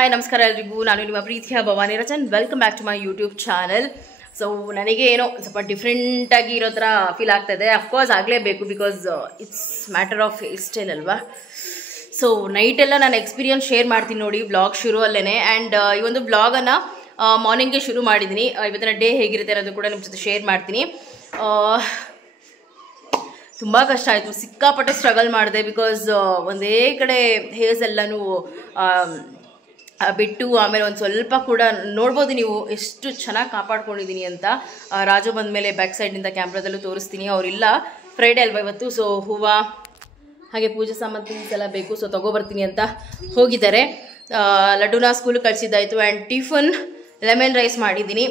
Hi ನಮಸ್ಕಾರ ಎಲ್ರಿಗೂ. ನಾನು ನಿಮ್ಮ ಪ್ರೀತಿಯ Bhavani Rachan. Welcome back to my YouTube channel. So ನನಗೆ ಏನೋ ಸ್ವಲ್ಪ ಡಿಫ್ರೆಂಟಾಗಿ ಇರೋ ಥರ ಫೀಲ್ ಆಗ್ತಾಯಿದೆ. ಅಫ್ಕೋರ್ಸ್ ಆಗಲೇಬೇಕು, because it's matter of hair style ಅಲ್ವಾ. ಸೊ ನೈಟೆಲ್ಲ ನಾನು ಎಕ್ಸ್ಪೀರಿಯನ್ಸ್ ಶೇರ್ ಮಾಡ್ತೀನಿ ನೋಡಿ ವ್ಲಾಗ್ ಶುರು ಅಲ್ಲೇ. ಆ್ಯಂಡ್ ಈ ಒಂದು ವ್ಲಾಗನ್ನು ಮಾರ್ನಿಂಗ್ಗೆ ಶುರು ಮಾಡಿದ್ದೀನಿ. ಇವತ್ತಿನ ಡೇ ಹೇಗಿರುತ್ತೆ ಅನ್ನೋದು ಕೂಡ ನಿಮ್ಮ ಜೊತೆ ಶೇರ್ ಮಾಡ್ತೀನಿ. ತುಂಬ ಕಷ್ಟ ಆಯಿತು, ಸಿಕ್ಕಾಪಟ್ಟೆ ಸ್ಟ್ರಗಲ್ ಮಾಡಿದೆ. ಬಿಕಾಸ್ ಒಂದೇ ಕಡೆ ಹೇರ್ಸ್ ಎಲ್ಲನೂ ಬಿಟ್ಟು ಆಮೇಲೆ ಒಂದು ಸ್ವಲ್ಪ ಕೂಡ ನೋಡ್ಬೋದು ನೀವು ಎಷ್ಟು ಚೆನ್ನಾಗಿ ಕಾಪಾಡ್ಕೊಂಡಿದ್ದೀನಿ ಅಂತ. ರಾಜು ಬಂದ ಮೇಲೆ ಬ್ಯಾಕ್ ಸೈಡ್ನಿಂದ ಕ್ಯಾಮ್ರಾದಲ್ಲೂ ತೋರಿಸ್ತೀನಿ. ಅವರಿಲ್ಲ, ಫ್ರೈಡೇ ಅಲ್ವಾ ಇವತ್ತು. ಸೊ ಹೂವು ಹಾಗೆ ಪೂಜೆ ಸಾಮಾನು ಥಿಂಗ್ಸ್ ಎಲ್ಲ ಬೇಕು, ಸೊ ತೊಗೊಬರ್ತೀನಿ ಅಂತ ಹೋಗಿದ್ದಾರೆ. ಲಡ್ಡುನ ಸ್ಕೂಲಿಗೆ ಕಳಿಸಿದ್ದಾಯಿತು. ಆ್ಯಂಡ್ ಟಿಫನ್ ಲೆಮನ್ ರೈಸ್ ಮಾಡಿದ್ದೀನಿ,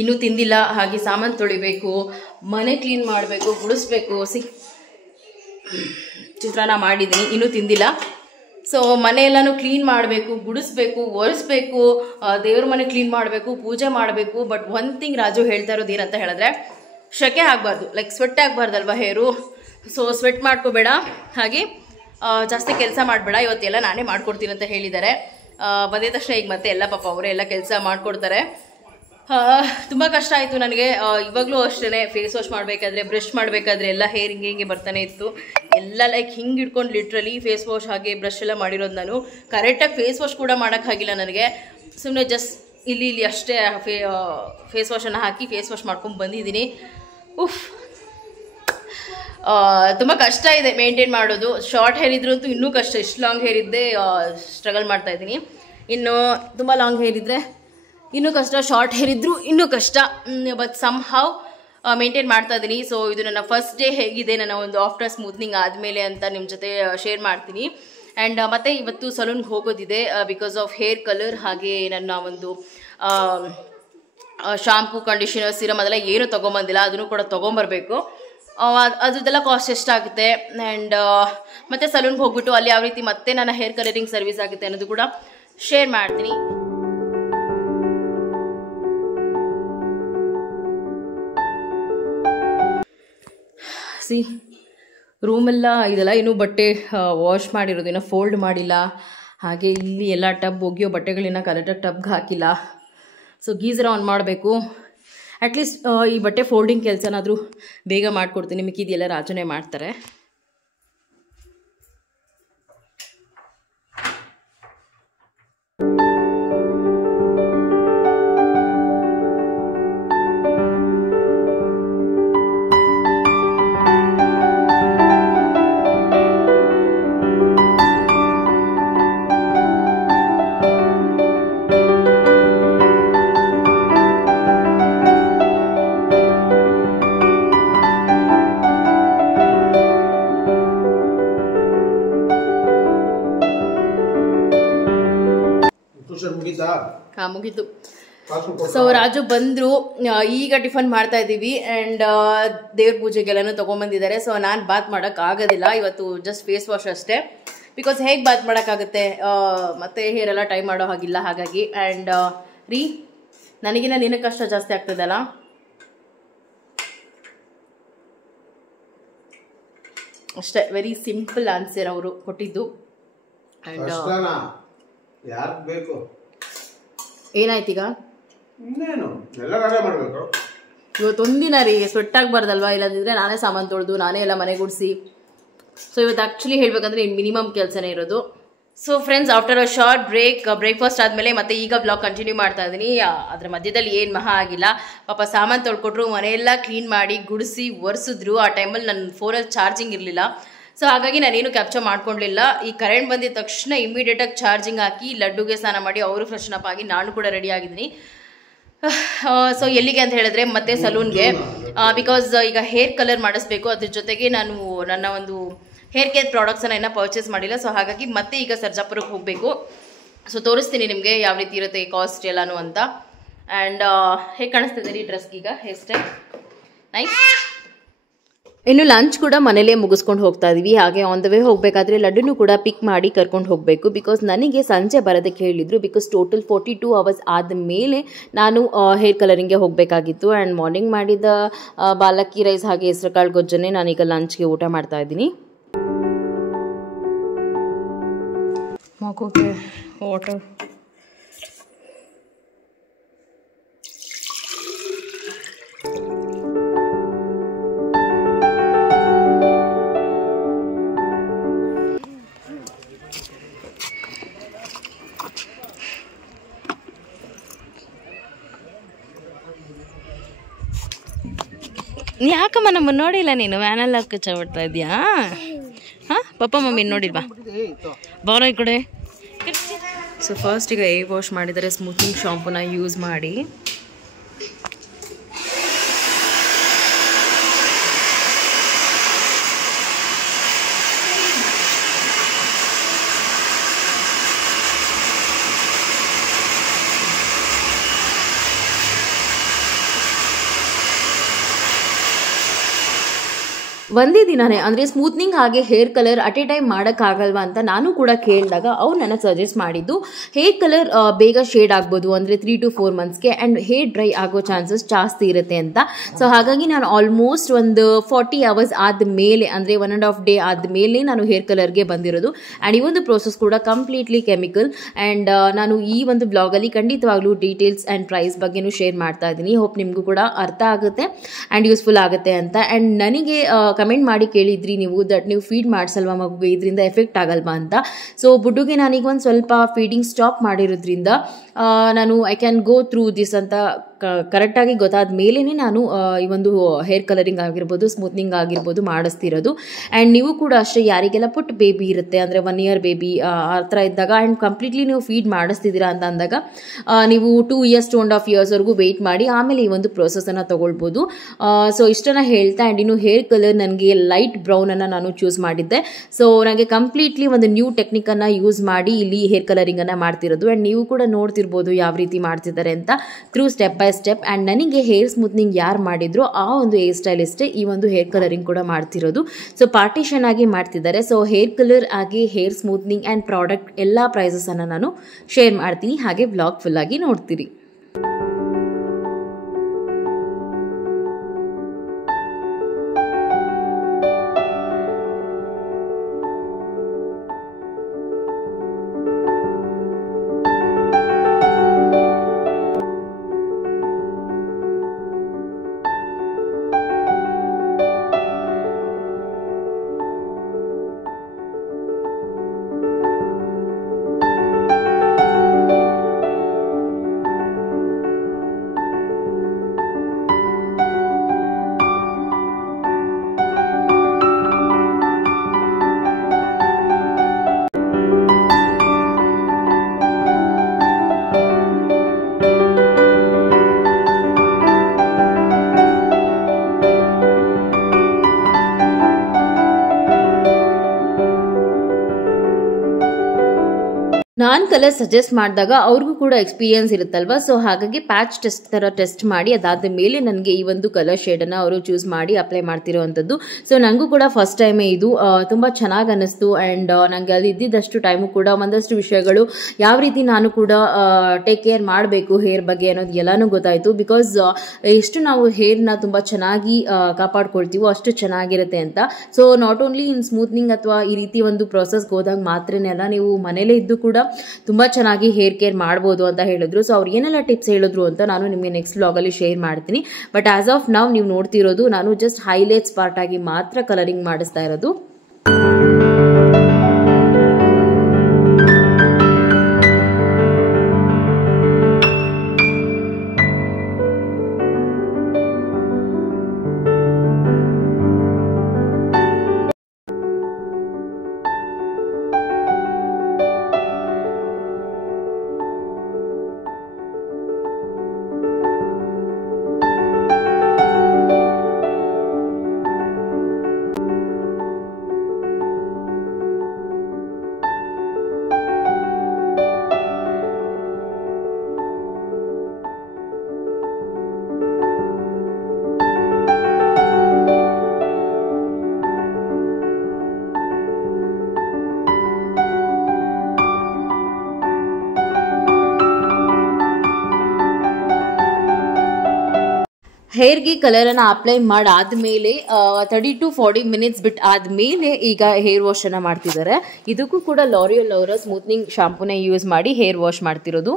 ಇನ್ನೂ ತಿಂದಿಲ್ಲ. ಹಾಗೆ ಸಾಮಾನು ತೊಳಿಬೇಕು, ಮನೆ ಕ್ಲೀನ್ ಮಾಡಬೇಕು, ಗುಡಿಸ್ಬೇಕು. ಚಿತ್ರಾನ್ನ ಮಾಡಿದ್ದೀನಿ, ಇನ್ನೂ ತಿಂದಿಲ್ಲ. ಸೊ ಮನೆಯೆಲ್ಲನೂ ಕ್ಲೀನ್ ಮಾಡಬೇಕು, ಗುಡಿಸ್ಬೇಕು, ಒರೆಸ್ಬೇಕು, ದೇವ್ರ ಮನೆ ಕ್ಲೀನ್ ಮಾಡಬೇಕು, ಪೂಜೆ ಮಾಡಬೇಕು. ಬಟ್ ಒನ್ ಥಿಂಗ್ ರಾಜು ಹೇಳ್ತಾ ಇರೋದು ಏನಂತ ಹೇಳಿದ್ರೆ, ಶೆಕೆ ಆಗಬಾರ್ದು, ಲೈಕ್ ಸ್ವೆಟ್ ಆಗಬಾರ್ದಲ್ವ ಹೇರು. ಸೊ ಸ್ವೆಟ್ ಮಾಡ್ಕೋಬೇಡ, ಹಾಗೆ ಜಾಸ್ತಿ ಕೆಲಸ ಮಾಡಬೇಡ, ಇವತ್ತೆಲ್ಲ ನಾನೇ ಮಾಡ್ಕೊಡ್ತೀನಿ ಅಂತ ಹೇಳಿದ್ದಾರೆ. ಬಂದಿದ ತಕ್ಷಣ ಈಗ ಮತ್ತೆ ಎಲ್ಲ ಪಾಪ ಅವರೇ ಎಲ್ಲ ಕೆಲಸ ಮಾಡಿಕೊಡ್ತಾರೆ. ತುಂಬ ಕಷ್ಟ ಆಯಿತು ನನಗೆ. ಇವಾಗಲೂ ಅಷ್ಟೇ, ಫೇಸ್ ವಾಶ್ ಮಾಡಬೇಕಾದ್ರೆ, ಬ್ರಷ್ ಮಾಡಬೇಕಾದ್ರೆ ಎಲ್ಲ ಹೇರ್ ಹಿಂಗೆ ಬರ್ತಾನೆ ಇತ್ತು. ಎಲ್ಲ ಲೈಕ್ ಹಿಂಗೆ ಇಟ್ಕೊಂಡು ಲಿಟ್ರಲಿ ಫೇಸ್ ವಾಶ್ ಹಾಗೆ ಬ್ರಷ್ ಎಲ್ಲ ಮಾಡಿರೋದು. ನಾನು ಕರೆಕ್ಟಾಗಿ ಫೇಸ್ ವಾಶ್ ಕೂಡ ಮಾಡೋಕ್ಕಾಗಿಲ್ಲ ನನಗೆ. ಸುಮ್ಮನೆ ಜಸ್ಟ್ ಇಲ್ಲಿ ಅಷ್ಟೇ ಫೇಸ್ ವಾಶನ್ನು ಹಾಕಿ ಫೇಸ್ ವಾಶ್ ಮಾಡ್ಕೊಂಡು ಬಂದಿದ್ದೀನಿ. ಉಫ್, ತುಂಬ ಕಷ್ಟ ಇದೆ ಮೇಂಟೈನ್ ಮಾಡೋದು. ಶಾರ್ಟ್ ಹೇರ್ ಇದ್ರೂ ಅಂತೂ ಇನ್ನೂ ಕಷ್ಟ. ಇಷ್ಟು ಲಾಂಗ್ ಹೇರ್ ಇದ್ದೇ ಸ್ಟ್ರಗಲ್ ಮಾಡ್ತಾಯಿದ್ದೀನಿ. ಇನ್ನು ತುಂಬ ಲಾಂಗ್ ಹೇರ್ ಇದ್ದರೆ ಇನ್ನೂ ಕಷ್ಟ, ಶಾರ್ಟ್ ಹೇರ್ ಇದ್ದರೂ ಇನ್ನೂ ಕಷ್ಟ. ಬಟ್ ಸಮ್ ಹಾವ್ ಮೇಂಟೈನ್ ಮಾಡ್ತಾ ಇದ್ದೀನಿ. ಸೊ ಇದು ನನ್ನ ಫಸ್ಟ್ ಡೇ ಹೇಗಿದೆ, ನನ್ನ ಒಂದು ಆಫ್ಟರ್ ಸ್ಮೂತ್ನಿಂಗ್ ಆದಮೇಲೆ ಅಂತ ನಿಮ್ಮ ಜೊತೆ ಶೇರ್ ಮಾಡ್ತೀನಿ. ಆ್ಯಂಡ್ ಮತ್ತೆ ಇವತ್ತು ಸಲೂನ್ಗೆ ಹೋಗೋದಿದೆ ಬಿಕಾಸ್ ಆಫ್ ಹೇರ್ ಕಲರ್. ಹಾಗೆ ನನ್ನ ಒಂದು ಶಾಂಪೂ, ಕಂಡೀಷನರ್, ಸಿರಮ್ ಅದೆಲ್ಲ ಏನೂ ತೊಗೊಂಬಂದಿಲ್ಲ, ಅದನ್ನು ಕೂಡ ತೊಗೊಂಬರ್ಬೇಕು. ಅದೆಲ್ಲ ಕಾಸ್ಟ್ ಎಷ್ಟಾಗುತ್ತೆ. ಆ್ಯಂಡ್ ಮತ್ತೆ ಸಲೂನ್ಗೆ ಹೋಗ್ಬಿಟ್ಟು ಅಲ್ಲಿ ಯಾವ ರೀತಿ ಮತ್ತೆ ನನ್ನ ಹೇರ್ ಕಲರಿಂಗ್ ಸರ್ವಿಸ್ ಆಗುತ್ತೆ ಅನ್ನೋದು ಕೂಡ ಶೇರ್ ಮಾಡ್ತೀನಿ. ರೂಮೆಲ್ಲ ಇದೆಲ್ಲ ಇನ್ನೂ ಬಟ್ಟೆ ವಾಶ್ ಮಾಡಿರೋದು, ಇನ್ನೂ ಫೋಲ್ಡ್ ಮಾಡಿಲ್ಲ. ಹಾಗೆ ಇಲ್ಲಿ ಎಲ್ಲ ಟಬ್ ಒಗೆಯೋ ಬಟ್ಟೆಗಳನ್ನ ಕರೆಕ್ಟಾಗಿ ಟಬ್ಗೆ ಹಾಕಿಲ್ಲ. ಸೊ ಗೀಸರ್ ಆನ್ ಮಾಡಬೇಕು. ಅಟ್ಲೀಸ್ಟ್ ಈ ಬಟ್ಟೆ ಫೋಲ್ಡಿಂಗ್ ಕೆಲಸನಾದರೂ ಬೇಗ ಮಾಡಿಕೊಡ್ತೀನಿ. ಮಿಕ್ಕಿದೆಲ್ಲ ರಾಜನೇ ಮಾಡ್ತಾರೆ. ಮುಗೀತು. ಸೊ ರಾಜು ಬಂದರು, ಈಗ ಟಿಫನ್ ಮಾಡ್ತಾ ಇದ್ದೀವಿ. ಆ್ಯಂಡ್ ದೇವ್ರ ಪೂಜೆಗೆಲ್ಲನೂ ತೊಗೊಂಬಂದಿದ್ದಾರೆ. ಸೊ ನಾನು ಬಾತ್ ಮಾಡೋಕ್ಕಾಗೋದಿಲ್ಲ ಇವತ್ತು, ಜಸ್ಟ್ ಫೇಸ್ ವಾಶ್ ಅಷ್ಟೇ. ಬಿಕಾಸ್ ಹೇಗೆ ಬಾತ್ ಮಾಡೋಕ್ಕಾಗುತ್ತೆ, ಮತ್ತೆ ಹೇರೆಲ್ಲ ಟೈಮ್ ಮಾಡೋ ಹಾಗಿಲ್ಲ. ಹಾಗಾಗಿ ಆ್ಯಂಡ್ ನನಗಿನ್ನ ನಿನಗೆ ಕಷ್ಟ ಜಾಸ್ತಿ ಆಗ್ತದಲ್ಲ. ಅಷ್ಟೇ, ವೆರಿ ಸಿಂಪಲ್ ಆನ್ಸರ್ ಅವರು ಕೊಟ್ಟಿದ್ದು. ಆ್ಯಂಡ್ ಏನಾಯ್ತು ಈಗ, ಇವತ್ತೊಂದಿನ ರೀ ಸ್ವೆಟ್ ಆಗಬಾರ್ದಲ್ವಾ, ಇಲ್ಲದಿದ್ರೆ ನಾನೇ ಸಾಮಾನು ತೊಳೆದು ನಾನೇ ಎಲ್ಲ ಮನೆ ಗುಡಿಸಿ. ಸೊ ಇವತ್ತು ಆ್ಯಕ್ಚುಲಿ ಹೇಳಬೇಕಂದ್ರೆ ಮಿನಿಮಮ್ ಕೆಲಸನೇ ಇರೋದು. So friends, after a short breakfast ಆದಮೇಲೆ ಮತ್ತೆ ಈಗ ಬ್ಲಾಗ್ ಕಂಟಿನ್ಯೂ ಮಾಡ್ತಾ ಇದ್ದೀನಿ. ಅದರ ಮಧ್ಯದಲ್ಲಿ ಏನು ಮಹಾ ಆಗಿಲ್ಲ. ಪಾಪ ಸಾಮಾನು ತೊಳ್ಕೊಟ್ರು, ಮನೆಯೆಲ್ಲ ಕ್ಲೀನ್ ಮಾಡಿ ಗುಡಿಸಿ ಒರೆಸಿದ್ರು. ಆ ಟೈಮಲ್ಲಿ ನನ್ನ ಫೋನಲ್ಲಿ ಚಾರ್ಜಿಂಗ್ ಇರಲಿಲ್ಲ. ಸೊ ಹಾಗಾಗಿ ನಾನೇನು ಕ್ಯಾಪ್ಚರ್ ಮಾಡ್ಕೊಳ್ಳಲಿಲ್ಲ. ಈ ಕರೆಂಟ್ ಬಂದಿದ ತಕ್ಷಣ ಇಮಿಡಿಯೇಟಾಗಿ ಚಾರ್ಜಿಂಗ್ ಹಾಕಿ ಲಡ್ಡುಗೆ ಸ್ನಾನ ಮಾಡಿ ಅವರು ಫ್ರೆಶನ್ ಅಪ್ ಆಗಿ ನಾನು ಕೂಡ ರೆಡಿ ಆಗಿದ್ದೀನಿ. ಸೊ ಎಲ್ಲಿಗೆ ಅಂತ ಹೇಳಿದ್ರೆ ಮತ್ತೆ ಸಲೂನ್ಗೆ. ಬಿಕಾಸ್ ಈಗ ಹೇರ್ ಕಲರ್ ಮಾಡಿಸ್ಬೇಕು. ಅದ್ರ ಜೊತೆಗೆ ನಾನು ನನ್ನ ಒಂದು ಹೇರ್ ಕೇರ್ ಪ್ರಾಡಕ್ಟ್ಸನ್ನು ಇನ್ನೂ ಪರ್ಚೇಸ್ ಮಾಡಿಲ್ಲ. ಸೊ ಹಾಗಾಗಿ ಮತ್ತೆ ಈಗ ಸರ್ಜಾಪುರಕ್ಕೆ ಹೋಗಬೇಕು. ಸೊ ತೋರಿಸ್ತೀನಿ ನಿಮಗೆ ಯಾವ ರೀತಿ ಇರುತ್ತೆ ಕಾಸ್ಟ್ ಎಲ್ಲನೂ ಅಂತ. ಆ್ಯಂಡ್ ಹೇಗೆ ಕಾಣಿಸ್ತಿದೆ ರೀ ಡ್ರೆಸ್ಗೀಗ ಹೇರ್ ಸ್ಟೈಲ್ ನೈಸ್. ಇನ್ನು ಲಂಚ್ ಕೂಡ ಮನೇಲೇ ಮುಗಿಸ್ಕೊಂಡು ಹೋಗ್ತಾ ಇದ್ವಿ. ಹಾಗೆ ಆನ್ ದ ವೇ ಹೋಗಬೇಕಾದ್ರೆ ಲಡ್ಡುನು ಕೂಡ ಪಿಕ್ ಮಾಡಿ ಕರ್ಕೊಂಡು ಹೋಗಬೇಕು. ಬಿಕಾಸ್ ನನಗೆ ಸಂಜೆ ಬರೋದಕ್ಕೆ ಹೇಳಿದರು. ಬಿಕಾಸ್ ಟೋಟಲ್ 42 ಅವರ್ಸ್ ಆದಮೇಲೆ ನಾನು ಹೇರ್ ಕಲರಿಂಗ್ಗೆ ಹೋಗಬೇಕಾಗಿತ್ತು. ಆ್ಯಂಡ್ ಮಾರ್ನಿಂಗ್ ಮಾಡಿದ ಬಾಲಕ್ಕಿ ರೈಸ್ ಹಾಗೆ ಹೆಸರು ಕಾಳು ಗೊಜ್ಜನ್ನೇ ನಾನೀಗ ಲಂಚ್ಗೆ ಊಟ ಮಾಡ್ತಾ ಇದ್ದೀನಿ. ಮಗ ಹಾಕೋಕೆ ವಾಟರ್. ಯಾಕಮ್ಮ ನಮ್ಮನ್ನು ನೋಡಿಲ್ಲ ನೀನು? ವ್ಯಾನಲ್ಲಿ ಹಾಕಿ ಚಬಿಡ್ತಾ ಇದೆಯಾ? ಹಾಂ, ಪಪ್ಪ ಮಮ್ಮಿ ನೋಡಿಲ್ವಾ? ಬಾರೋ ಈ ಕಡೆ. ಸೊ ಫಸ್ಟ್ ಈಗ ಏರ್ ವಾಶ್ ಮಾಡಿದರೆ ಸ್ಮೂತಿಂಗ್ ಶಾಂಪೂನ ಯೂಸ್ ಮಾಡಿ ಒಂದೇ ದಿನನೇ ಅಂದರೆ ಸ್ಮೂತ್ನಿಂಗ್ ಹಾಗೆ hair colour at a time ಮಾಡೋಕ್ಕಾಗಲ್ವಾ ಅಂತ ನಾನು ಕೂಡ ಕೇಳಿದಾಗ ಅವ್ರು ನನಗೆ ಸಜೆಸ್ಟ್ ಮಾಡಿದ್ದು ಹೇರ್ ಕಲರ್ ಬೇಗ ಶೇಡ್ ಆಗ್ಬೋದು, ಅಂದರೆ 3 to 4 monthsಗೆ, ಆ್ಯಂಡ್ ಹೇರ್ ಡ್ರೈ ಆಗೋ ಚಾನ್ಸಸ್ ಜಾಸ್ತಿ ಇರುತ್ತೆ ಅಂತ. ಸೊ ಹಾಗಾಗಿ ನಾನು ಆಲ್ಮೋಸ್ಟ್ ಒಂದು 40 hours ಆದಮೇಲೆ, ಅಂದರೆ 1.5 day ಆದಮೇಲೆ ನಾನು ಹೇರ್ ಕಲರ್ಗೆ ಬಂದಿರೋದು. ಆ್ಯಂಡ್ ಈ ಒಂದು ಪ್ರೋಸೆಸ್ ಕೂಡ ಕಂಪ್ಲೀಟ್ಲಿ ಕೆಮಿಕಲ್. ಆ್ಯಂಡ್ ನಾನು ಈ ಒಂದು ಬ್ಲಾಗಲ್ಲಿ ಖಂಡಿತವಾಗ್ಲೂ ಡೀಟೇಲ್ಸ್ ಆ್ಯಂಡ್ ಪ್ರೈಸ್ ಬಗ್ಗೆನೂ ಶೇರ್ ಮಾಡ್ತಾ ಇದ್ದೀನಿ. ಹೋಪ್ ನಿಮಗೂ ಕೂಡ ಅರ್ಥ ಆಗುತ್ತೆ ಆ್ಯಂಡ್ ಯೂಸ್ಫುಲ್ ಆಗುತ್ತೆ ಅಂತ. ಆ್ಯಂಡ್ ನನಗೆ ಕಮೆಂಟ್ ಮಾಡಿ ಕೇಳಿದ್ರಿ ನೀವು ನೀವು ಫೀಡ್ ಮಾಡಿಸಲ್ವಾ ಮಗುಗೆ, ಇದರಿಂದ ಎಫೆಕ್ಟ್ ಆಗಲ್ವಾ ಅಂತ. ಸೊ ಬುಡ್ಡುಗೆ ನಾನೀಗ ಒಂದು ಸ್ವಲ್ಪ ಫೀಡಿಂಗ್ ಸ್ಟಾಪ್ ಮಾಡಿರೋದ್ರಿಂದ ನಾನು I can go through this ಅಂತ ಕರೆಕ್ಟಾಗಿ ಗೊತ್ತಾದ ಮೇಲೇ ನಾನು ಈ ಒಂದು ಹೇರ್ ಕಲರಿಂಗ್ ಆಗಿರ್ಬೋದು, ಸ್ಮೂತ್ನಿಂಗ್ ಆಗಿರ್ಬೋದು ಮಾಡಿಸ್ತಿರೋದು. ಆ್ಯಂಡ್ ನೀವು ಕೂಡ ಅಷ್ಟೇ, ಯಾರಿಗೆಲ್ಲ ಪುಟ್ ಬೇಬಿ ಇರುತ್ತೆ, ಅಂದರೆ 1 year ಬೇಬಿ ಆ ಥರ ಇದ್ದಾಗ ಆ್ಯಂಡ್ ಕಂಪ್ಲೀಟ್ಲಿ ನೀವು ಫೀಡ್ ಮಾಡಿಸ್ತಿದ್ದೀರಾ ಅಂತ ಅಂದಾಗ ನೀವು 2 years 2.5 yearsವರೆಗೂ ವೆಯ್ಟ್ ಮಾಡಿ ಆಮೇಲೆ ಈ ಒಂದು ಪ್ರೋಸೆಸನ್ನು ತೊಗೊಳ್ಬೋದು. ಸೊ ಇಷ್ಟನ್ನು ಹೇಳ್ತಾ, ಆ್ಯಂಡ್ ಇನ್ನು ಹೇರ್ ಕಲರ್ ನನಗೆ ಲೈಟ್ ಬ್ರೌನನ್ನು ನಾನು ಚೂಸ್ ಮಾಡಿದ್ದೆ. ಸೊ ನನಗೆ ಕಂಪ್ಲೀಟ್ಲಿ ಒಂದು ನ್ಯೂ ಟೆಕ್ನಿಕನ್ನು ಯೂಸ್ ಮಾಡಿ ಇಲ್ಲಿ ಹೇರ್ ಕಲರಿಂಗನ್ನು ಮಾಡ್ತಿರೋದು. ಆ್ಯಂಡ್ ನೀವು ಕೂಡ ನೋಡ್ತಿರ್ಬೋದು ಯಾವ ರೀತಿ ಮಾಡ್ತಿದ್ದಾರೆ ಅಂತ through step by step. And ನನಗೆ ಹೇರ್ ಸ್ಮೂತ್ನಿಂಗ್ ಯಾರು ಮಾಡಿದ್ರು ಆ ಒಂದು ಹೇರ್ ಸ್ಟೈಲಿಸ್ಟೇ ಈ ಒಂದು ಹೇರ್ ಕಲರಿಂಗ್ ಕೂಡ ಮಾಡ್ತಿರೋದು. ಸೊ ಪಾರ್ಟಿಷನ್ ಆಗಿ ಮಾಡ್ತಿದ್ದಾರೆ. ಸೊ ಹೇರ್ ಕಲರ್ ಆಗಿ ಹೇರ್ ಸ್ಮೂತ್ನಿಂಗ್ ಆ್ಯಂಡ್ ಪ್ರಾಡಕ್ಟ್ ಎಲ್ಲ ಪ್ರೈಸಸನ್ನು ನಾನು ಶೇರ್ ಮಾಡ್ತೀನಿ, ಹಾಗೆ ಬ್ಲಾಗ್ ಫುಲ್ ಆಗಿ ನೋಡ್ತೀರಿ. ನಾನು ಕಲರ್ ಸಜೆಸ್ಟ್ ಮಾಡಿದಾಗ ಅವ್ರಿಗೂ ಕೂಡ ಎಕ್ಸ್ಪೀರಿಯನ್ಸ್ ಇರುತ್ತಲ್ವ. ಸೊ ಹಾಗಾಗಿ ಪ್ಯಾಚ್ ಟೆಸ್ಟ್ ಥರ ಟೆಸ್ಟ್ ಮಾಡಿ ಅದಾದ ಮೇಲೆ ನನಗೆ ಈ ಒಂದು ಕಲರ್ ಶೇಡನ್ನು ಅವರು ಚೂಸ್ ಮಾಡಿ ಅಪ್ಲೈ ಮಾಡ್ತಿರೋವಂಥದ್ದು. ಸೊ ನನಗೂ ಕೂಡ ಫಸ್ಟ್ ಟೈಮೇ ಇದು ತುಂಬ ಚೆನ್ನಾಗಿ ಅನ್ನಿಸ್ತು. ಆ್ಯಂಡ್ ನನಗೆ ಅಲ್ಲಿ ಇದ್ದಿದ್ದಷ್ಟು ಟೈಮು ಕೂಡ ಒಂದಷ್ಟು ವಿಷಯಗಳು ಯಾವ ರೀತಿ ನಾನು ಕೂಡ ಟೇಕ್ ಕೇರ್ ಮಾಡಬೇಕು ಹೇರ್ ಬಗ್ಗೆ ಅನ್ನೋದು ಎಲ್ಲನೂ ಗೊತ್ತಾಯಿತು. ಬಿಕಾಸ್ ಎಷ್ಟು ನಾವು ಹೇರ್ನ ತುಂಬ ಚೆನ್ನಾಗಿ ಕಾಪಾಡ್ಕೊಳ್ತೀವೋ ಅಷ್ಟು ಚೆನ್ನಾಗಿರುತ್ತೆ ಅಂತ. So not only in smoothening ಅಥವಾ ಈ ರೀತಿ ಒಂದು ಪ್ರೊಸೆಸ್ಗೆ ಹೋದಾಗ ಮಾತ್ರನೇ ಅಲ್ಲ, ನೀವು ಮನೇಲೇ ಇದ್ದು ಕೂಡ ತುಂಬ ಚೆನ್ನಾಗಿ ಹೇರ್ ಕೇರ್ ಮಾಡ್ಬೋದು ಅಂತ ಹೇಳಿದ್ರು. ಸೊ ಅವ್ರು ಏನೆಲ್ಲ ಟಿಪ್ಸ್ ಹೇಳಿದ್ರು ಅಂತ ನಾನು ನಿಮಗೆ ನೆಕ್ಸ್ಟ್ ವ್ಲಾಗಲ್ಲಿ ಶೇರ್ ಮಾಡ್ತೀನಿ. ಬಟ್ ಆಸ್ ಆಫ್ ನೌ ನೀವು ನೋಡ್ತಿರೋದು ನಾನು ಜಸ್ಟ್ ಹೈಲೈಟ್ಸ್ ಪಾರ್ಟ್ ಆಗಿ ಮಾತ್ರ ಕಲರಿಂಗ್ ಮಾಡಿಸ್ತಾ ಇರೋದು. ಹೇರ್ಗೆ ಕಲರನ್ನು ಅಪ್ಲೈ ಮಾಡಾದ್ಮೇಲೆ 30 to 40 ಮಿನಿಟ್ಸ್ ಬಿಟ್ಟು ಆದಮೇಲೆ ಈಗ ಹೇರ್ ವಾಶನ್ನು ಮಾಡ್ತಿದ್ದಾರೆ. ಇದಕ್ಕೂ ಕೂಡ ಲಾರಿಯಲ್ ಅವರ ಸ್ಮೂತ್ನಿಂಗ್ ಶಾಂಪೂನೇ ಯೂಸ್ ಮಾಡಿ ಹೇರ್ ವಾಶ್ ಮಾಡ್ತಿರೋದು.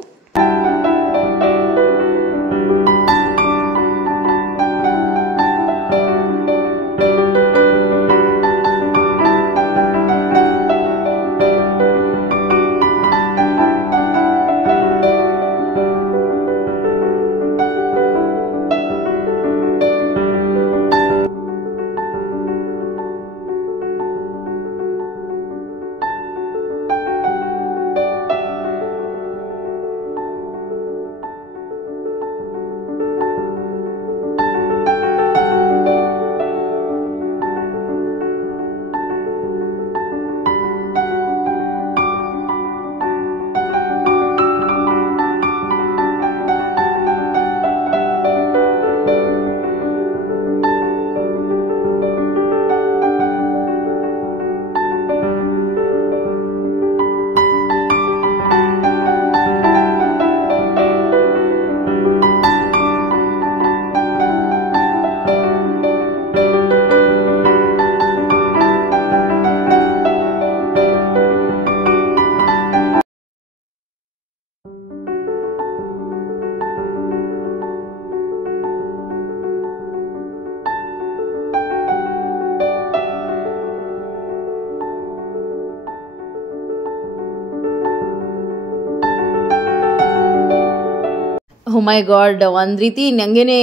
ಓ ಮೈ ಗಾಡ್, ಒಂದು ರೀತಿ ನನಗೇನೆ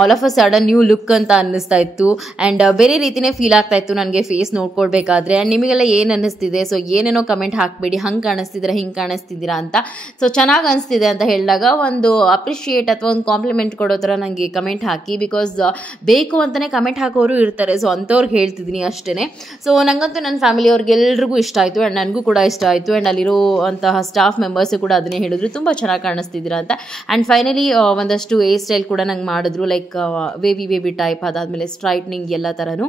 all of a sudden new look ಅಂತ ಅನ್ನಿಸ್ತಾ ಇತ್ತು. ಆ್ಯಂಡ್ ಬೇರೆ ರೀತಿಯೇ ಫೀಲ್ ಆಗ್ತಾ ಇತ್ತು ನನಗೆ ಫೇಸ್ ನೋಡ್ಕೊಳ್ಬೇಕಾದ್ರೆ. ಆ್ಯಂಡ್ ನಿಮಗೆಲ್ಲ ಏನು ಅನ್ನಿಸ್ತಿದೆ? ಸೊ ಏನೇನೋ ಕಮೆಂಟ್ ಹಾಕಬೇಡಿ, ಹಂಗೆ ಕಾಣಿಸ್ತಿದ್ದೀರಾ ಹಿಂಗೆ ಕಾಣಿಸ್ತಿದ್ದೀರಾ ಅಂತ. ಸೊ ಚೆನ್ನಾಗಿ ಅನಿಸ್ತಿದೆ ಅಂತ ಹೇಳಿದಾಗ ಒಂದು ಅಪ್ರಿಷಿಯೇಟ್ ಅಥವಾ ಒಂದು ಕಾಂಪ್ಲಿಮೆಂಟ್ ಕೊಡೋ ಥರ ನನಗೆ ಕಮೆಂಟ್ ಹಾಕಿ. ಬಿಕಾಸ್ ಬೇಕು ಅಂತಲೇ ಕಮೆಂಟ್ ಹಾಕೋರು ಇರ್ತಾರೆ. ಸೊ ಅಂಥವ್ರಿಗೆ ಹೇಳ್ತಿದ್ದೀನಿ ಅಷ್ಟೇ. ಸೊ ನನಗಂತೂ ನನ್ನ ಫ್ಯಾಮಿಲಿಯವ್ರಿಗೆಲ್ರಿಗೂ ಇಷ್ಟ ಆಯಿತು ಆ್ಯಂಡ್ ನನಗೂ ಕೂಡ ಇಷ್ಟ ಆಯಿತು. ಆ್ಯಂಡ್ ಅಲ್ಲಿರೋ ಅಂತಹ ಸ್ಟಾಫ್ ಮೆಂಬರ್ಸು ಕೂಡ ಅದನ್ನೇ ಹೇಳಿದ್ರು, ತುಂಬ ಚೆನ್ನಾಗಿ ಕಾಣಿಸ್ತಿದ್ದೀರಾ ಅಂತ. ಆ್ಯಂಡ್ ಫೈನಲಿ ಒಂದಷ್ಟು ಹೇರ್ ಸ್ಟೈಲ್ ಕೂಡ ನಂಗೆ ಮಾಡಿದ್ರು, ಲೈಕ್ ವೇವಿ ಟೈಪ್, ಅದಾದಮೇಲೆ ಸ್ಟ್ರೈಟ್ನಿಂಗ್ ಎಲ್ಲ ಥರನೂ.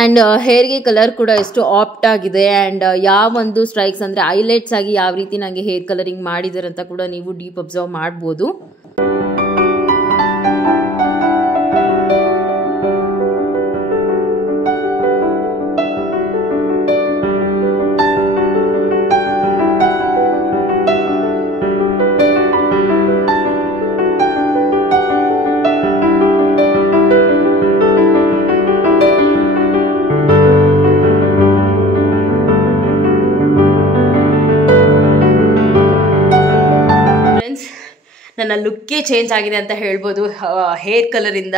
ಆ್ಯಂಡ್ ಹೇರ್ಗೆ ಕಲರ್ ಕೂಡ ಎಷ್ಟು ಆಪ್ಟ್ ಆಗಿದೆ. ಆ್ಯಂಡ್ ಯಾವೊಂದು ಸ್ಟ್ರೈಕ್ಸ್ ಅಂದರೆ ಐಲೈಟ್ಸ್ ಆಗಿ ಯಾವ ರೀತಿ ನನಗೆ ಹೇರ್ ಕಲರಿಂಗ್ ಮಾಡಿದ್ದಾರೆ ಅಂತ ಕೂಡ ನೀವು ಡೀಪ್ ಅಬ್ಸರ್ವ್ ಮಾಡ್ಬೋದು. ನನ್ನ ಲುಕ್ಕೇ ಚೇಂಜ್ ಆಗಿದೆ ಅಂತ ಹೇಳ್ಬೋದು ಹೇರ್ ಕಲರಿಂದ.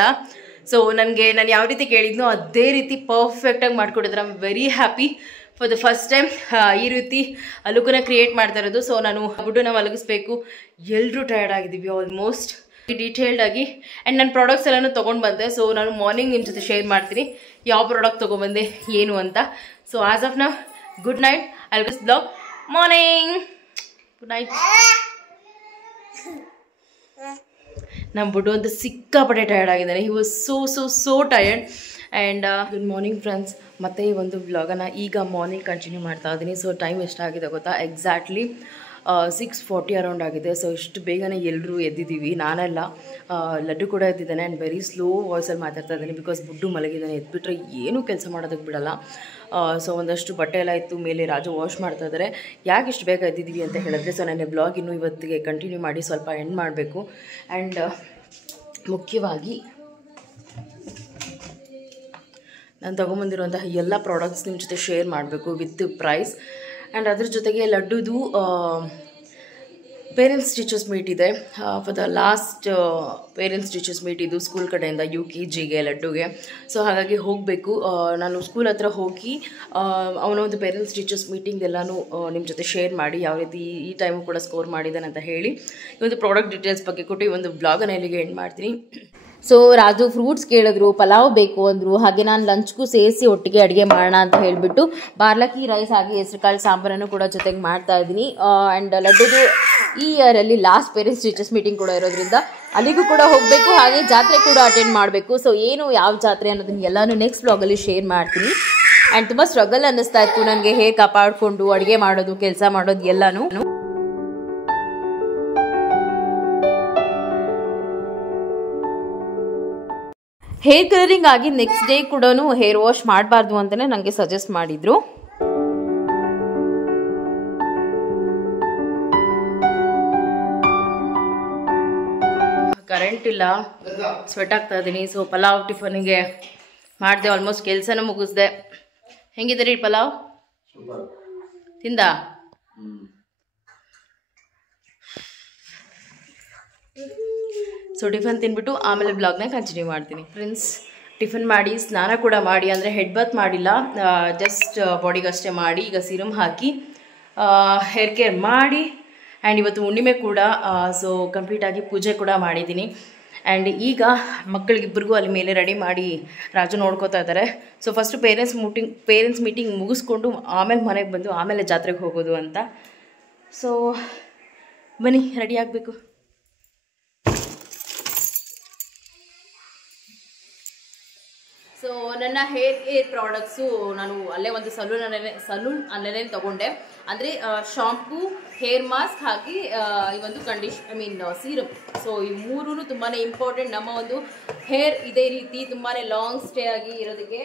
ಸೊ ನಾನು ಯಾವ ರೀತಿ ಕೇಳಿದ್ನೋ ಅದೇ ರೀತಿ ಪರ್ಫೆಕ್ಟಾಗಿ ಮಾಡಿಕೊಟ್ಟಿದ್ರೆ I am very happy. For the first time ಈ ರೀತಿ ಲುಕ್ಕನ್ನು ಕ್ರಿಯೇಟ್ ಮಾಡ್ತಾ ಇರೋದು. ಸೊ ನಾನು ಬುಡ್ಡನ್ನ ಮಲಗಿಸ್ಬೇಕು, ಎಲ್ಲರೂ ಟಯರ್ಡ್ ಆಗಿದ್ದೀವಿ ಆಲ್ಮೋಸ್ಟ್. ಡೀಟೇಲ್ಡ್ ಆಗಿ ಆ್ಯಂಡ್ ನನ್ನ ಪ್ರಾಡಕ್ಟ್ಸ್ ಎಲ್ಲನೂ ತೊಗೊಂಡು ಬಂದೆ. ಸೊ ನಾನು ಮಾರ್ನಿಂಗ್ ನಿಮ್ಮ ಜೊತೆ ಶೇರ್ ಮಾಡ್ತೀನಿ ಯಾವ ಪ್ರಾಡಕ್ಟ್ ತೊಗೊಂಡ್ಬಂದೆ ಏನು ಅಂತ. So as of now good night. I will blog morning. Good night. ನಮ್ಮ ಬುಡ್ಡು ಅಂತ ಸಿಕ್ಕಾಪಟ್ಟೆ ಟಯರ್ಡ್ ಆಗಿದ್ದಾನೆ. He was so tired. And good morning friends. ಮತ್ತು ಈ ಒಂದು ವ್ಲಾಗನ್ನು ಈಗ ಮಾರ್ನಿಂಗ್ ಕಂಟಿನ್ಯೂ ಮಾಡ್ತಾ ಇದ್ದೀನಿ. ಸೊ ಟೈಮ್ ಎಷ್ಟಾಗಿದೆ ಗೊತ್ತಾ? ಎಕ್ಸಾಕ್ಟ್ಲಿ 6:40 ಅರೌಂಡ್ ಆಗಿದೆ. ಸೊ ಇಷ್ಟು ಬೇಗನೆ ಎಲ್ಲರೂ ಎದ್ದಿದ್ದೀವಿ. ನಾನೆಲ್ಲ ಲಡ್ಡು ಕೂಡ ಎದ್ದಿದ್ದಾನೆ ಆ್ಯಂಡ್ ವೆರಿ ಸ್ಲೋ ವಾಯ್ಸಲ್ಲಿ ಮಾತಾಡ್ತಾ ಇದ್ದೀನಿ ಬಿಕಾಸ್ ಬುಡ್ಡು ಮಲಗಿದ್ದಾನೆ. ಎದ್ಬಿಟ್ರೆ ಏನೂ ಕೆಲಸ ಮಾಡೋದಕ್ಕೆ ಬಿಡಲ್ಲ. ಸೊ ಒಂದಷ್ಟು ಬಟ್ಟೆ ಎಲ್ಲ ಇತ್ತು, ಮೇಲೆ ರಾಜು ವಾಶ್ ಮಾಡ್ತಾ ಇದ್ದಾರೆ. ಯಾಕೆ ಇಷ್ಟು ಬೇಗ ಎದ್ದಿದ್ದೀವಿ ಅಂತ ಹೇಳಿದ್ರೆ, ಸೊ ನನ್ನ ಬ್ಲಾಗ್ ಇನ್ನೂ ಇವತ್ತಿಗೆ ಕಂಟಿನ್ಯೂ ಮಾಡಿ ಸ್ವಲ್ಪ ಎಂಡ್ ಮಾಡಬೇಕು. ಆ್ಯಂಡ್ ಮುಖ್ಯವಾಗಿ ನಾನು ತೊಗೊಂಬಂದಿರುವಂತಹ ಎಲ್ಲ ಪ್ರಾಡಕ್ಟ್ಸ್ ನಿಮ್ಮ ಜೊತೆ ಶೇರ್ ಮಾಡಬೇಕು ವಿತ್ ಪ್ರೈಸ್. ಆ್ಯಂಡ್ ಅದ್ರ ಜೊತೆಗೆ ಲಡ್ಡುದು ಪೇರೆಂಟ್ಸ್ ಟೀಚರ್ಸ್ ಮೀಟ್ ಇದೆ. For the last parents teachers meet ಇದು ಸ್ಕೂಲ್ ಕಡೆಯಿಂದ UKGಗೆ ಲಡ್ಡುಗೆ. ಸೊ ಹಾಗಾಗಿ ಹೋಗಬೇಕು. ನಾನು ಸ್ಕೂಲ್ ಹತ್ರ ಹೋಗಿ ಅವನೊಂದು ಪೇರೆಂಟ್ಸ್ ಟೀಚರ್ಸ್ ಮೀಟಿಂಗ್ ಎಲ್ಲನೂ ನಿಮ್ಮ ಜೊತೆ ಶೇರ್ ಮಾಡಿ ಯಾವ ರೀತಿ ಈ ಟೈಮು ಕೂಡ ಸ್ಕೋರ್ ಮಾಡಿದ್ದಾನೆ ಅಂತ ಹೇಳಿ ಈ ಒಂದು ಪ್ರಾಡಕ್ಟ್ ಡೀಟೇಲ್ಸ್ ಬಗ್ಗೆ ಕೊಟ್ಟು ಈ ಒಂದು ಬ್ಲಾಗನ್ನು ಇಲ್ಲಿಗೆ ಎಂಡ್ ಮಾಡ್ತೀನಿ. ಸೊ ರಾಜು ಫ್ರೂಟ್ಸ್ ಕೇಳಿದ್ರು, ಪಲಾವ್ ಬೇಕು ಅಂದರು. ಹಾಗೆ ನಾನು ಲಂಚ್ಗೂ ಸೇರಿಸಿ ಒಟ್ಟಿಗೆ ಅಡುಗೆ ಮಾಡೋಣ ಅಂತ ಹೇಳಿಬಿಟ್ಟು ಬಾರ್ಲಕ್ಕಿ ರೈಸ್ ಹಾಗೆ ಹೆಸರುಕಾಳು ಸಾಂಬಾರನ್ನು ಕೂಡ ಜೊತೆಗೆ ಮಾಡ್ತಾ ಇದ್ದೀನಿ. ಆ್ಯಂಡ್ ಲಡ್ಡುದು ಈ ಇಯರಲ್ಲಿ ಲಾಸ್ಟ್ ಪೇರೆಂಟ್ಸ್ ಟೀಚರ್ಸ್ ಮೀಟಿಂಗ್ ಕೂಡ ಇರೋದ್ರಿಂದ ಅಲ್ಲಿಗೂ ಕೂಡ ಹೋಗಬೇಕು, ಹಾಗೆ ಜಾತ್ರೆ ಕೂಡ ಅಟೆಂಡ್ ಮಾಡಬೇಕು. ಸೊ ಏನು ಯಾವ ಜಾತ್ರೆ ಅನ್ನೋದನ್ನ ಎಲ್ಲನೂ ನೆಕ್ಸ್ಟ್ ಬ್ಲಾಗಲ್ಲಿ ಶೇರ್ ಮಾಡ್ತೀನಿ. ಆ್ಯಂಡ್ ತುಂಬ ಸ್ಟ್ರಗಲ್ ಅನ್ನಿಸ್ತಾ ಇತ್ತು ನನಗೆ ಹೇಗೆ ಕಾಪಾಡಿಕೊಂಡು ಅಡುಗೆ ಮಾಡೋದು, ಕೆಲಸ ಮಾಡೋದು ಎಲ್ಲನೂ. ಹೇರ್ ಕಲರಿಂಗ್ ಆಗಿ ನೆಕ್ಸ್ಟ್ ಡೇ ಕೂಡ ಹೇರ್ ವಾಶ್ ಮಾಡಬಾರ್ದು ಅಂತಲೇ ನನಗೆ ಸಜೆಸ್ಟ್ ಮಾಡಿದರು. ಕರೆಂಟ್ ಇಲ್ಲ, ಸ್ವೆಟ್ ಆಗ್ತಾ ಇದ್ದೀನಿ. ಸೊ ಪಲಾವ್ ಟಿಫನಿಗೆ ಮಾಡಿದೆ, ಆಲ್ಮೋಸ್ಟ್ ಕೆಲಸನೂ ಮುಗಿಸ್ದೆ. ಹೆಂಗಿದೆ ರೀ ಪಲಾವ್? ತಿಂದ? ಸೊ ಟಿಫನ್ ತಿನ್ಬಿಟ್ಟು ಆಮೇಲೆ ಬ್ಲಾಗ್ನ ಕಂಟಿನ್ಯೂ ಮಾಡ್ತೀನಿ. ಫ್ರೆಂಡ್ಸ್, ಟಿಫನ್ ಮಾಡಿ ಸ್ನಾನ ಕೂಡ ಮಾಡಿ, ಅಂದರೆ ಹೆಡ್ ಬಾತ್ ಮಾಡಿಲ್ಲ, ಜಸ್ಟ್ ಬಾಡಿಗಷ್ಟೇ ಮಾಡಿ ಈಗ ಸೀರಮ್ ಹಾಕಿ ಹೇರ್ ಕೇರ್ ಮಾಡಿ. ಆ್ಯಂಡ್ ಇವತ್ತು ಹುಣ್ಣಿಮೆ ಕೂಡ, ಸೊ ಕಂಪ್ಲೀಟಾಗಿ ಪೂಜೆ ಕೂಡ ಮಾಡಿದ್ದೀನಿ. ಆ್ಯಂಡ್ ಈಗ ಮಕ್ಕಳಿಗಿಬ್ಬರಿಗೂ ಅಲ್ಲಿ ಮೇಲೆ ರೆಡಿ ಮಾಡಿ ರಾಜು ನೋಡ್ಕೋತಾ ಇದ್ದಾರೆ. ಸೊ ಫಸ್ಟು ಪೇರೆಂಟ್ಸ್ ಮೀಟಿಂಗ್ ಮುಗಿಸ್ಕೊಂಡು ಆಮೇಲೆ ಮನೆಗೆ ಬಂದು ಆಮೇಲೆ ಜಾತ್ರೆಗೆ ಹೋಗೋದು ಅಂತ. ಸೊ ಬನ್ನಿ, ರೆಡಿ ಆಗಬೇಕು. ಸೊ ನನ್ನ ಹೇರ್ ಪ್ರಾಡಕ್ಟ್ಸು ನಾನು ಅಲ್ಲೇ ಒಂದು ಸಲೂನ್ ಅಲ್ಲೇ ತೊಗೊಂಡೆ. ಅಂದರೆ ಶಾಂಪೂ, ಹೇರ್ ಮಾಸ್ಕ್ ಹಾಗೆ ಈ ಒಂದು ಸೀರಮ್. ಸೊ ಈ ಮೂರೂ ತುಂಬಾ ಇಂಪಾರ್ಟೆಂಟ್ ನಮ್ಮ ಒಂದು ಹೇರ್ ಇದೇ ರೀತಿ ತುಂಬಾ ಲಾಂಗ್ ಸ್ಟೇ ಆಗಿ ಇರೋದಕ್ಕೆ,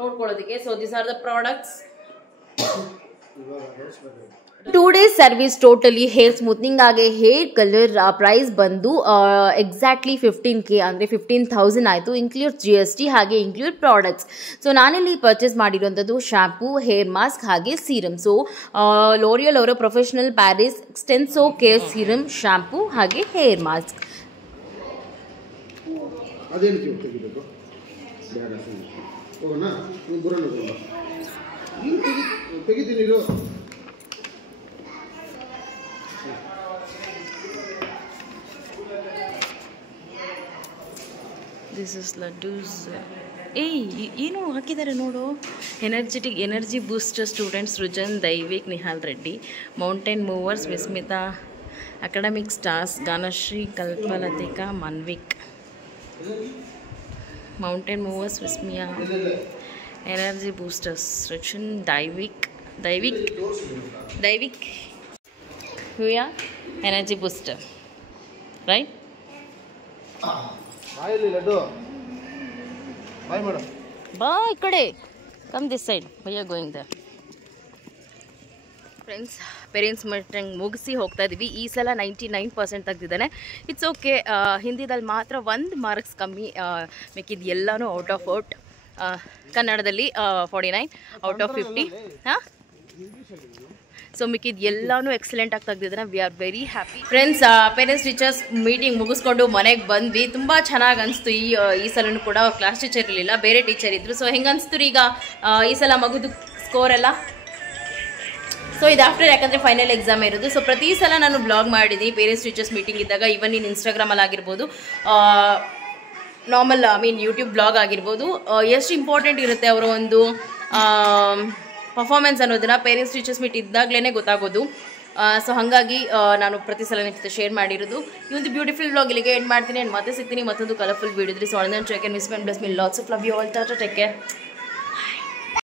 ನೋಡ್ಕೊಳ್ಳೋದಕ್ಕೆ. So these are the products. 2 days service totally hair smoothening ಹಾಗೆ ಹೇರ್ ಕಲರ್. ಪ್ರೈಸ್ ಬಂದು ಎಕ್ಸಾಕ್ಟ್ಲಿ 15K, ಅಂದರೆ 15,000 ಆಯಿತು, ಇನ್ಕ್ಲೂಡ್ GST ಹಾಗೆ ಇನ್ಕ್ಲೂಡ್ ಪ್ರಾಡಕ್ಟ್ಸ್. ಸೊ ನಾನಿಲ್ಲಿ ಪರ್ಚೇಸ್ ಮಾಡಿರೋಂಥದ್ದು ಶಾಂಪೂ, ಹೇರ್ ಮಾಸ್ಕ್ ಹಾಗೆ ಸೀರಮ್. ಸೊ ಲೋರಿಯಲ್ ಅವರ professional Paris Xtenso care serum, shampoo ಹಾಗೆ hair mask. This is laddoos. ಏನು ಹಾಕಿದ್ದಾರೆ ನೋಡು. Energy booster students Srujan, Daivik, Nihal Reddy. Mountain movers Vismita, academic stars Ganashree, Kalpalatika, Manvik. Mountain movers Vismaya, energy boosters Srujan, Daivik ಹುಯಾ, energy booster, right? ಬಾ ಈ ಕಡೆ, ಕಮ್ ದಿಸ್ ಸೈಡ್, ಭಯ್ಯ going there. Friends, parents meeting ಮುಗಿಸಿ ಹೋಗ್ತಾ ಇದ್ದೀವಿ. ಈ ಸಲ 99% ತೆಗೆದಿದ್ದಾನೆ. It's okay. ಹಿಂದಿದಲ್ಲಿ ಮಾತ್ರ 1 ಮಾರ್ಕ್ಸ್ ಕಮ್ಮಿ, ಮಿಕ್ಕಿದ್ದು ಎಲ್ಲನೂ ಔಟ್ ಆಫ್ ಔಟ್. ಕನ್ನಡದಲ್ಲಿ 49 ಔಟ್ ಆಫ್ 50. ಹಾಂ, ಸೊ ಮಿಕ್ಕಿದ್ದು ಎಲ್ಲನೂ ಎಕ್ಸಲೆಂಟ್ ಆಗಿ ತೆಗೆದಿದ್ದಾನೆ. We are very happy. Friends, parents teachers meeting ಮುಗಿಸ್ಕೊಂಡು ಮನೆಗೆ ಬಂದ್ವಿ. ತುಂಬ ಚೆನ್ನಾಗಿ ಅನಿಸ್ತು. ಈ ಸಲನೂ ಕೂಡ ಕ್ಲಾಸ್ ಟೀಚರ್ ಇರಲಿಲ್ಲ, ಬೇರೆ ಟೀಚರ್ ಇದ್ದರು. ಸೊ ಹೆಂಗೆ ಅನಿಸ್ತು ಈಗ ಈ ಸಲ ಮಗುದು ಸ್ಕೋರ್ ಎಲ್ಲ? ಸೊ ಇದು ಆಫ್ಟರ್, ಯಾಕಂದರೆ ಫೈನಲ್ ಎಕ್ಸಾಮ್ ಇರೋದು. ಸೊ ಪ್ರತಿ ಸಲ ನಾನು ಬ್ಲಾಗ್ ಮಾಡಿದ್ದೀನಿ ಪೇರೆಂಟ್ಸ್ ಟೀಚರ್ಸ್ ಮೀಟಿಂಗ್ ಇದ್ದಾಗ. ಇವನ್ ಇನ್ ಇನ್ಸ್ಟಾಗ್ರಾಮಲ್ಲಿ ಆಗಿರ್ಬೋದು, ನಾರ್ಮಲ್ ಯೂಟ್ಯೂಬ್ ಬ್ಲಾಗ್ ಆಗಿರ್ಬೋದು, ಎಷ್ಟು ಇಂಪಾರ್ಟೆಂಟ್ ಇರುತ್ತೆ ಅವರ ಒಂದು ಪರ್ಫಾರ್ಮೆನ್ಸ್ ಅನ್ನೋದನ್ನ ಪೇರೆಂಟ್ಸ್ ಟೀಚರ್ಸ್ ಮೀಟ್ ಇದ್ದಾಗಲೇ ಗೊತ್ತಾಗೋದು. ಸೊ ಹಾಗಾಗಿ ನಾನು ಪ್ರತಿ ಸಲ ನಿಮ್ಮ ಜೊತೆ ಶೇರ್ ಮಾಡಿರೋದು. ಈ ಒಂದು ಬ್ಯೂಟಿಫುಲ್ ಬ್ಲಾಗ್ ಇಲ್ಲಿಗೆ ಎಂಡ್ ಮಾಡ್ತೀನಿ. ಮತ್ತೆ ಸಿಗ್ತೀನಿ ಮತ್ತೊಂದು colourful video. So all then take care, miss my bless me lots of love you all. Tata, take care.